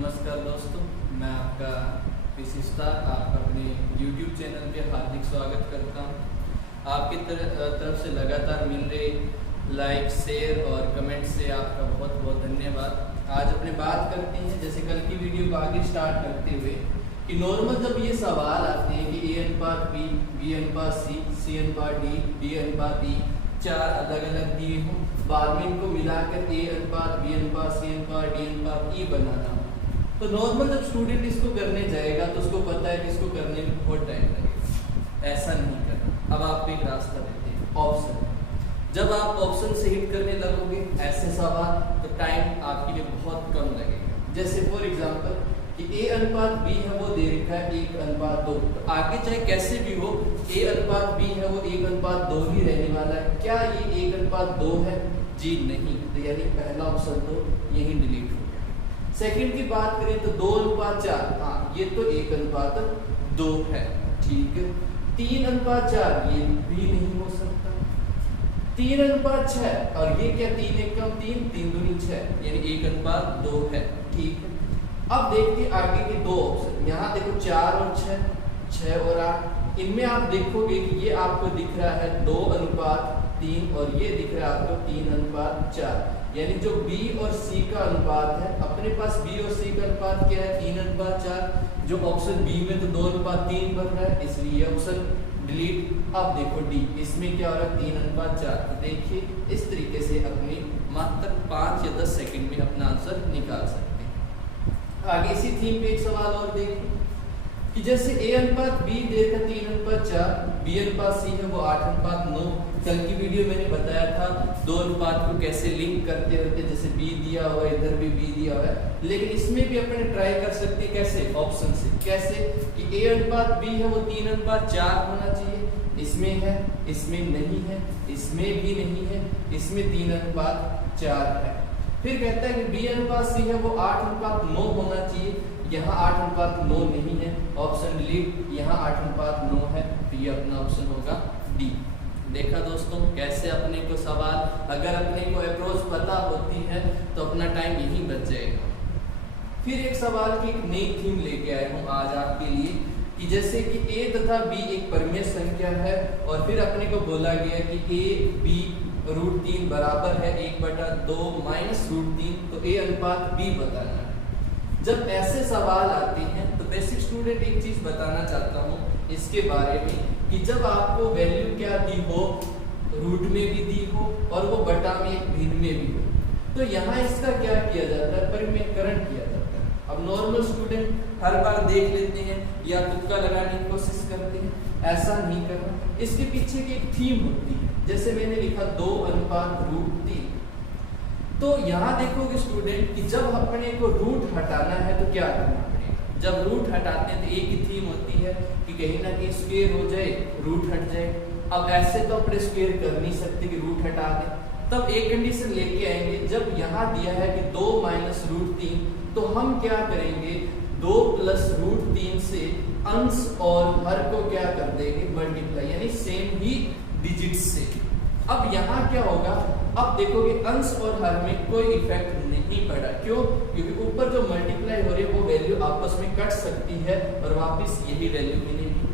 नमस्कार दोस्तों, मैं आपका पीसी स्टार आपका अपने YouTube चैनल पे हार्दिक स्वागत करता हूं। आपकी तरफ से लगातार मिल रहे लाइक, शेयर और कमेंट से आपका बहुत बहुत धन्यवाद। आज अपने बात करते हैं, जैसे कल की वीडियो को आगे स्टार्ट करते हुए, कि नॉर्मल जब ये सवाल आते हैं कि A अनुपात B, B अनुपात C, C अनुपात D, D अनुपात E, चार अलग अलग दिए हों, बाद में इनको मिलाकर A अनुपात B अनुपात C अनुपात D अनुपात E बनाना हो, तो नॉर्मल जब स्टूडेंट इसको करने जाएगा तो उसको पता है कि इसको करने में बहुत टाइम लगेगा। ऐसा नहीं करना। अब आपको एक रास्ता देते हैं, ऑप्शन। जब आप ऑप्शन से हिट करने लगोगे ऐसे सवाल, तो टाइम आपके लिए बहुत कम लगेगा। जैसे फॉर एग्जांपल कि A अनुपात B है वो दे रखा है 1 अनुपात 2, तो आगे चाहे कैसे भी हो A अनुपात B है वो 1 अनुपात 2 ही रहने वाला है। क्या ये 1 अनुपात 2 है? जी नहीं, तो यानी पहला ऑप्शन तो यही डिलीट हो गया। सेकंड की बात करें तो 2 अनुपात 4, हाँ ये तो 1 अनुपात 2 है, ठीक है। 3 अनुपात 4 ये भी नहीं हो सकता। 3 अनुपात 6, और ये क्या 3 1 कम 3, 3 दूनी 6, यानी 1 अनुपात 2 है, ठीक है। अब देखते हैं आगे के दो ऑप्शन। यहाँ देखो 4 और 6, 6 और 8, इनमें आप देखोगे कि ये आपको दिख रहा है 2 अनुपात 3 और ये दिख रहा है आपको 3 अनुपात 4, यानी जो B और C का अनुपात है, अपने पास B और C का अनुपात क्या है 3 अनुपात 4, जो ऑप्शन B में तो 2 अनुपात 3 बन रहा है, इसलिए ऑप्शन डिलीट। अब देखो D, इसमें क्या हो रहा है 3 अनुपात 4। तो देखिए इस तरीके से अपने मात्र 5 या 10 सेकंड में अपना आंसर निकाल सकते हैं। आगे इसी थीम पे एक सवाल और देखें कि जैसे A अनुपात B देकर 3 अनुपात 4, B अनुपात C है वो 8 अनुपात 9। कल की वीडियो मैंने बताया था 2 अनुपात को कैसे लिंक करते होते, जैसे B दिया हुआ है, इधर भी B दिया हुआ है, लेकिन इसमें भी अपने ट्राई कर सकते हैं। कैसे? ऑप्शन से। कैसे कि A अनुपात B है वो 3 अनुपात 4 होना चाहिए, इसमें है, इसमें नहीं है, इसमें भी नहीं है, इसमें 3 अनुपात 4 है। फिर कहता है कि B अनुपात C है वो 8 अनुपात 9 होना चाहिए, यहाँ 8 अनुपात 9 नहीं है, ऑप्शन डिलीट। यहाँ 8 अनुपात 9 है, तो ये अपना ऑप्शन होगा D। देखा दोस्तों कैसे अपने को सवाल, अगर अपने को अप्रोच पता होती है तो अपना टाइम यहीं बच जाएगा। फिर एक सवाल की एक नई थीम लेके आया हूँ आज आपके लिए, कि जैसे कि A तथा B एक परिमेय संख्या है, और फिर अपने को बोला गया कि A B √3 बराबर है 1/2 माइनस √3, तो A अनुपात B बताना है। जब ऐसे सवाल आते हैं तो बेसिक स्टूडेंट एक चीज बताना चाहता हूँ इसके बारे में, कि जब आपको वैल्यू क्या दी हो, रूट में भी दी हो और वो बटा में भिन्न में भी हो, तो यहाँ इसका क्या किया जाता है, परिमेयकरण किया जाता है। अब नॉर्मल स्टूडेंट हर बार देख लेते हैं या तुक्का लगाने की कोशिश करते हैं, ऐसा नहीं करना। इसके पीछे की एक थीम होती है, जैसे मैंने लिखा 2 अनुपात √3, तो यहाँ देखोगे स्टूडेंट कि जब अपने को रूट हटाना है तो क्या करना पड़ेगा। जब रूट हटाते हैं तो एक ही थीम होती है कि कहीं ना कहीं स्क्वायर हो जाए, रूट हट जाए। अब ऐसे तो अपने स्क्वायर कर नहीं सकते कि रूट हटा दें, तब एक कंडीशन लेके आएंगे। जब यहाँ दिया है कि 2 माइनस √3, तो हम क्या करेंगे, 2 प्लस √3 से अंश और हर को क्या कर देंगे, मल्टीप्लाई, यानी सेम ही डिजिट से। अब यहाँ क्या होगा, अब देखोगे अंश और हर में कोई इफेक्ट नहीं पड़ा। क्यों? क्योंकि ऊपर जो मल्टीप्लाई हो रही है वो वैल्यू आपस में कट सकती है और वापस यही वैल्यू मिलेगी।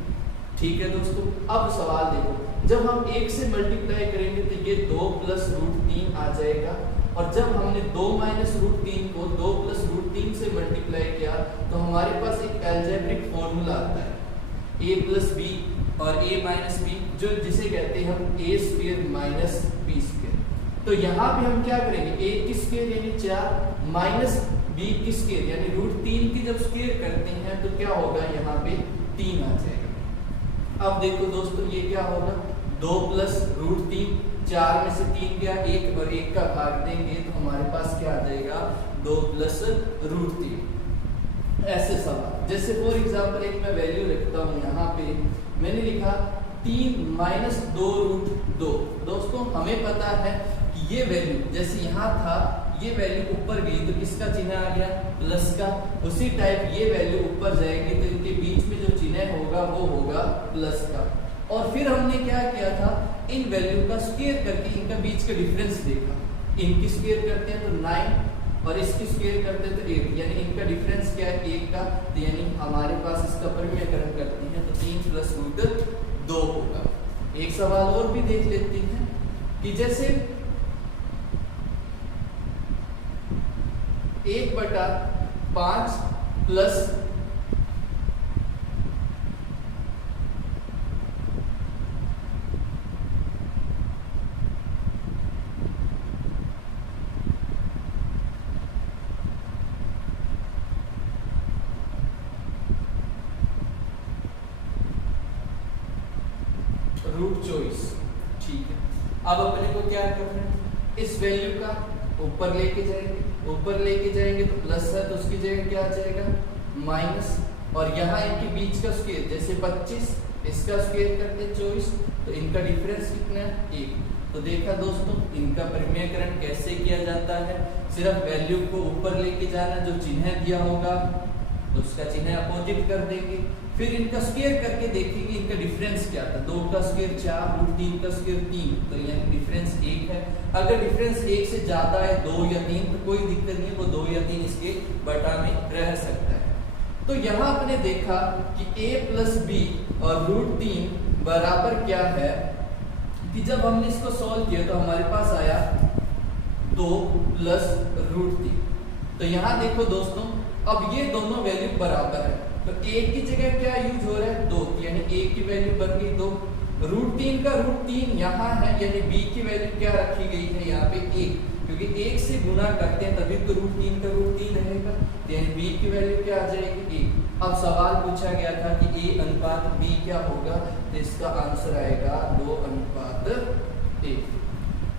ठीक है दोस्तों, अब सवाल देखो, जब हम 1 से मल्टीप्लाई करेंगे तो ये 2 प्लस √3 आ जाएगा, और जब हमने 2 माइनस √3 को 2 प्लस √3 से मल्टीप्लाई किया तो हमारे पास एक अलजेब्रिक फॉर्मूला आता है, a प्लस b और a माइनस b, जो जिसे कहते हैं हम a square minus b square. तो यहाँ पे हम क्या करेंगे, a की स्क्वायर यानी 4 माइनस b की स्क्वायर यानी √3 की जब स्क्वायर करते हैं तो क्या होगा, यहाँ पे 3 आ जाएगा। अब देखो दोस्तों ये क्या होगा, 2 प्लस √3, 4 में से 3 गया, 1 और 1 का भाग देंगे तो हमारे पास क्या आ जाएगा, 2 प्लस √3। ऐसे सवाल, जैसे फॉर एग्जांपल एक मैं वैल्यू लिखता हूँ, यहाँ पे मैंने लिखा 3 माइनस 2√2। दोस्तों हमें पता है कि ये वैल्यू जैसे यहाँ था, ये वैल्यू ऊपर गई तो किसका चिन्ह आ गया, प्लस का। उसी टाइप ये वैल्यू ऊपर जाएगी तो इनके बीच में जो चिन्ह होगा वो होगा प्लस का। और फिर हमने क्या किया था, इन वैल्यू का स्क्वायर करके इनका बीच का डिफरेंस देखा। इनकी स्क्वायर करते हैं तो 9 और इसकी स्क्वायर करते तो 8, यानी इनका डिफरेंस क्या है 1 का, तो यानी हमारे पास इसका परिमेयकरण करती है तो 3 + √2 होगा। एक सवाल और भी देख लेते हैं कि जैसे 1/5 प्लस √24, ठीक है। अब अपने को क्या करना है, इस वैल्यू का ऊपर लेके जाएंगे तो प्लस है तो उसकी जगह क्या आ जाएगा माइनस, और यहाँ इनके बीच का स्क्वायर जैसे 25 इसका स्क्वायर करते हैं 24, तो इनका डिफरेंस कितना है 1। तो देखा दोस्तों इनका परिमेयकरण कैसे किया जाता है, सिर्फ वैल्यू को ऊपर लेके जाना, जो चिन्ह दिया होगा तो उसका चिन्ह अपोजिट कर देंगे, फिर इनका स्क्वायर करके देखेंगे इनका डिफरेंस क्या था। 2 का स्क्वायर 4, √3 का स्क्वायर 3, तो यहाँ डिफरेंस 1 है। अगर डिफरेंस 1 से ज्यादा है 2 या 3 तो कोई दिक्कत नहीं, वो 2 या 3 इसके बटा में रह सकता है। तो यहाँ आपने देखा कि a + b और √3 बराबर क्या है, कि जब हमने इसको सॉल्व किया तो हमारे पास आया 2 + √3। तो यहाँ देखो दोस्तों अब ये दोनों वैल्यू बराबर है, तो a की जगह क्या यूज हो रहा है 2, यानी a की वैल्यू बन गई 2, √3 का √3 यहाँ है, यानी b की वैल्यू क्या रखी गई है यहाँ पे 1, क्योंकि 1 से गुणा करते हैं तभी तो √3 का √3 रहेगा, यानी b की वैल्यू क्या आ जाएगी 1। अब सवाल पूछा गया था कि a अनुपात b क्या होगा, तो इसका आंसर आएगा 2:1।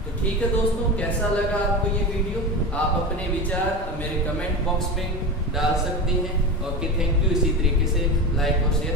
तो ठीक है दोस्तों, कैसा लगा आपको ये वीडियो, आप अपने विचार मेरे कमेंट बॉक्स में डाल सकते हैं। Okay, thank you. इसी तरीके से लाइक और शेयर